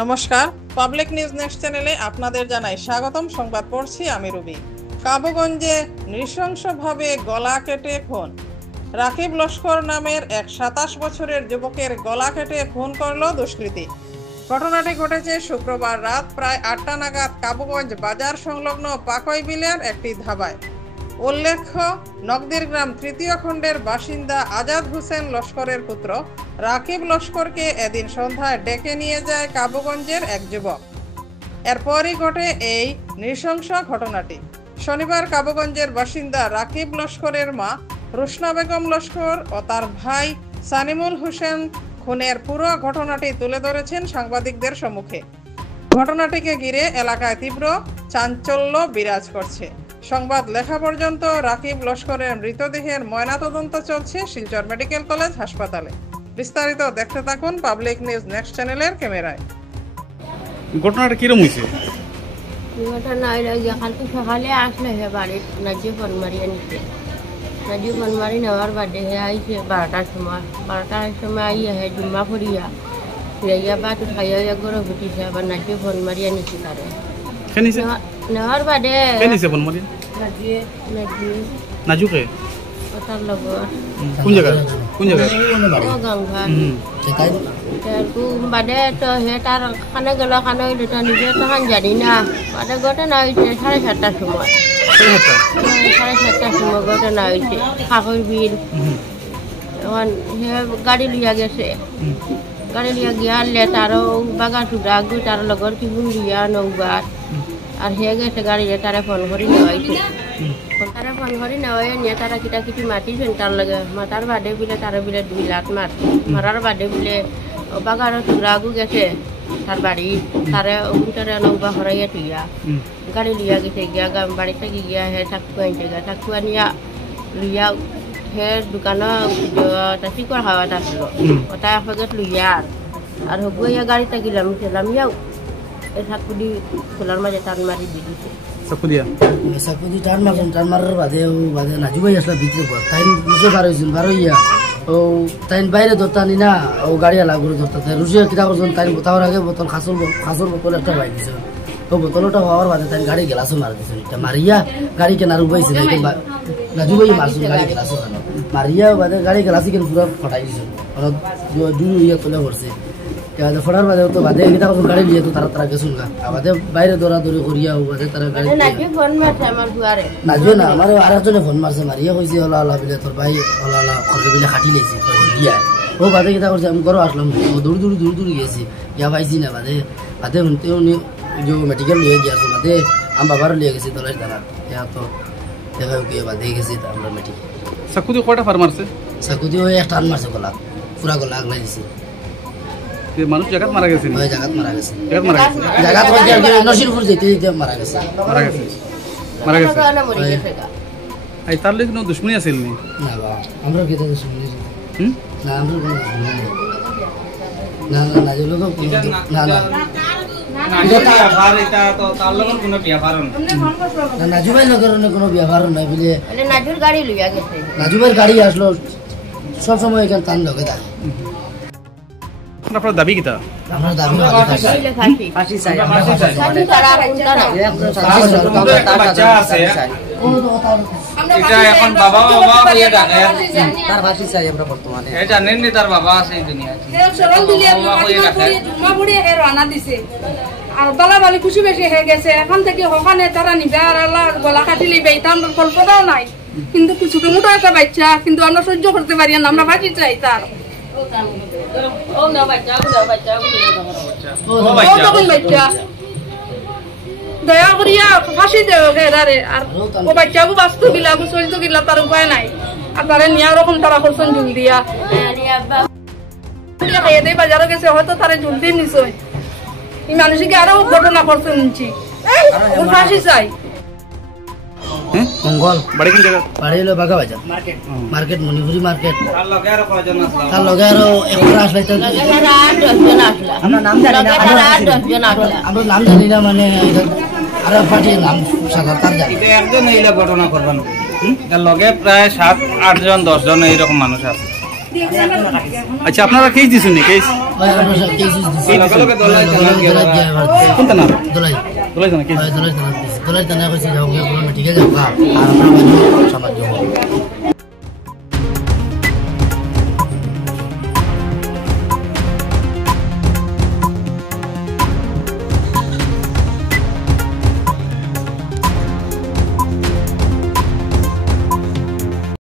নমস্কার, public news next চ্যানেলে আপনাদের জানাই স্বাগতম। সংবাদ পড়ছি আমি রুবি। কাবুগঞ্জে নৃশংসভাবে গলা কেটে খুন। রাকিব লস্কর নামের এক 27 বছরের যুবকের গলা কেটে খুন করল দুষ্কৃতী। ঘটনাটি ঘটেছে শুক্রবার রাত প্রায় 8টা নাগাদ কাবুগঞ্জ বাজার সংলগ্ন পাকই বিলের একটি ধাবায়। উল্লেখ্য, নগদির গ্রাম তৃতীয় খণ্ডের বাসিন্দা আজাদ হোসেন লস্করের পুত্র রাকিব লস্করকে এদিন সন্ধ্যায় ডেকে নিয়ে যায় কাবুগঞ্জের এক যুবক। এরপরই ঘটে এই নৃশংস ঘটনাটি। শনিবার কাবুগঞ্জের বাসিন্দা রাকিব লস্করের মা রুশনা বেগম লস্কর ও তার ভাই সানিমুল হোসেন খুনের পুরো ঘটনাটি তুলে ধরেছেন সাংবাদিকদের সম্মুখে। ঘটনাটিকে ঘিরে এলাকায় তীব্র চাঞ্চল্য বিরাজ করছে। সংবাদ লেখা পর্যন্ত রাকিব লস্করের মৃতদেহের ময়নাতদন্ত চলছে শিলচর মেডিকেল কলেজ হাসপাতালে। বিস্তারিত দেখতে থাকুন পাবলিক নিউজ নেক্সট চ্যানেলের ক্যামেরায়। ঘটনাটা কিরম হয়েছে? ঘটনা কালকে সকালে আসলে হে বাড়ির নাজিব ফোন মারিয়ে নিচ্ছে। নাজিব ফোন মারি নেওয়ার বাদে হে আইসে 12টার সময় আইয়া হে জুম্মা ফরিয়া ফিরাইয়া বা তো খাইয়া গরম উঠিছে। আবার নাজিব ফোন মারিয়ে নিচ্ছে তারে নেওয়ার বাদে ফোন মারি নাজুকে তার লগর কোন জায়গা বাদে তো হে তার খানে গেল খানে হইলে তো নিজে তখন জানি না। বাদে ঘটনা হয়েছে 7:30টার সময়। 7:30টার সময় ঘটনা হয়েছে কাকর বিল। এখন হে গাড়ি লিয়া গেছে। গাড়ি লিয়া গিয়ালে তারও বাগা টুকরা গু তার লগর কি লিয়া নৌবার আর হে গেছে গাড়িতে তারা ফোন করে নেওয়াইছে। তারা ফোন করে নেওয়াই নিয়ে তারা কিটা কিটি মাতিছেন তার লাগে মাতার বাদে বিলে তারা বিলে 2 লাখ মারার বাদে বিলে বাগার টুকরা আগু গেছে তার বাড়ি তারা উঠারে নৌবা হরাইয়া তুইয়া গাড়ি লিয়া গেছে গিয়া বাড়িতে গিয়া হে ঠাকুয়া নিয়া লইয়া হে দোকানে চিকর হাওয়াটা আসলো ওটা এফাগত লইয়া আর হগুয়া গাড়িতে গেলাম ইয়াও এই ঠাকুরি খোলার মাঝে টান মারি দিয়ে দিছে। সাকুদি টান মারার বাদে নাজু ভাই আসলে ভিতরে তাই রুশে বারোইয়া ও তাই বাইরে ধরতানি না ও গাড়ি আলা করে ধরতা রুশে কিতা করছেন তাই বোতাওয়ার আগে বোতল খাসল বোতল একটা বাই দিছে। তো বোতলটা হওয়ার বাদে তাই গাড়ি গেলাসও মারা দিছে। এটা মারিয়া গাড়ি কেনার উপাইছে নাজু ভাই মারছে গাড়ি গেলাসও কেন মারিয়া বাদে গাড়ি গেলাসি কেন পুরো ফটাই দিছে দুই ইয়া তুলে পড়ছে। ফটার বাদে তো বাদে কিতা করছেন গাড়ি লিয়ে তো তারা গেছুন গা বাদে বাইরে দৌড়াদৌড়ি করিয়া বাদে তারা গাড়ি নাজু না আমার আরেকজনে ফোন মারছে মারিয়া কইছে হলা হলা বিলে তোর ভাই হলা হলা খরকে বিলে খাটি লেগেছে দিয়া ও বাদে কিতা করছে আমি ঘরে আসলাম দৌড়ি গেছি ইয়া পাইছি না বাদে শুনতে উনি যে মেডিকেল লিয়ে গিয়েছে বাদে আমার বাবারও লিয়ে গেছি তোলাই দাঁড়া ইয়া তো দেখা গিয়ে বাদে গেছি আমরা মেডিকেল। সাকুদি কয়টা ফার মারছে? সাকুদি ওই একটা টান মারছে গলা পুরা গলা আগলাই দিছে। মানুষ জায়গাত মারা গেছে জায়গাত মারা গেছে জায়গাত নসিরপুর যেতে মারা গেছে এই তার লোক কোনো দুশ্মনী আছিল নি? না বাবা আমরা কি দুশ্মনী না আমরা কোনো দুশ্মনী না না যে লোক না নাজু ভাই লগর কোনো ব্যবহার নাই বলে নাজুর গাড়ি লইয়া গেছে। নাজু ভাইয়ের গাড়ি আসলো সব সময় এখানে টান লগে থাকে। আপনার দাবি কিতা? আমরা দাবি ফাঁসি চাই। এখন বাবা হয়ে ডাকে তার ফাঁসি চাই আমরা বর্তমানে জানেন নি তার বাবা আছে এই দুনিয়ায় রানা দিছে আর বালাবালি খুশি বেশি হয়ে গেছে। এখন থেকে ওখানে তারা নিবে আর গলা কাটি লিবে এটা আমরা কল্পনাও নাই। কিন্তু কিছুকে মোটা একটা বাচ্চা কিন্তু আমরা সহ্য করতে পারি না। আমরা ফাঁসি চাই তার দয়া করিয়া ফাঁসি দেওয়া আর ও বাচ্চাকে বাঁচতে গিলা চলতে গিলা তার উপায় নাই। আর তারা নিয়ে ওরকম তারা করছেন জুল দিয়া খাইয়ে দিয়ে বাজারে গেছে হয়তো তারা জুল দিয়ে নিশ্চয় এই মানুষকে আরো ঘটনা করছেন নিচ্ছি ফাঁসি চাই। মঙ্গল বাড়ি কোন জায়গা? বাড়ি হলো বাঘা বাজার মার্কেট মণিপুরি মার্কেট। তার লগে আরো একটা আসলে আমরা নাম জানি না মানে আরো পার্টির নাম সাদা তার জানি একজন এইলা ঘটনা করবেন লগে প্রায় 7-8 জন 10 জন এইরকম মানুষ আছে। আচ্ছা আপনারা কেস দিছেন নি কেস ওই আমরা সব কেসিস দিছি লগে দলাই জানা কি দলাই দিয়া এবার কোনটা না দলাই দলাই জানা কেস দলাই দলাই কইছে যাও গিয়ে বললাম ঠিক আছে আর আমরা সামান্য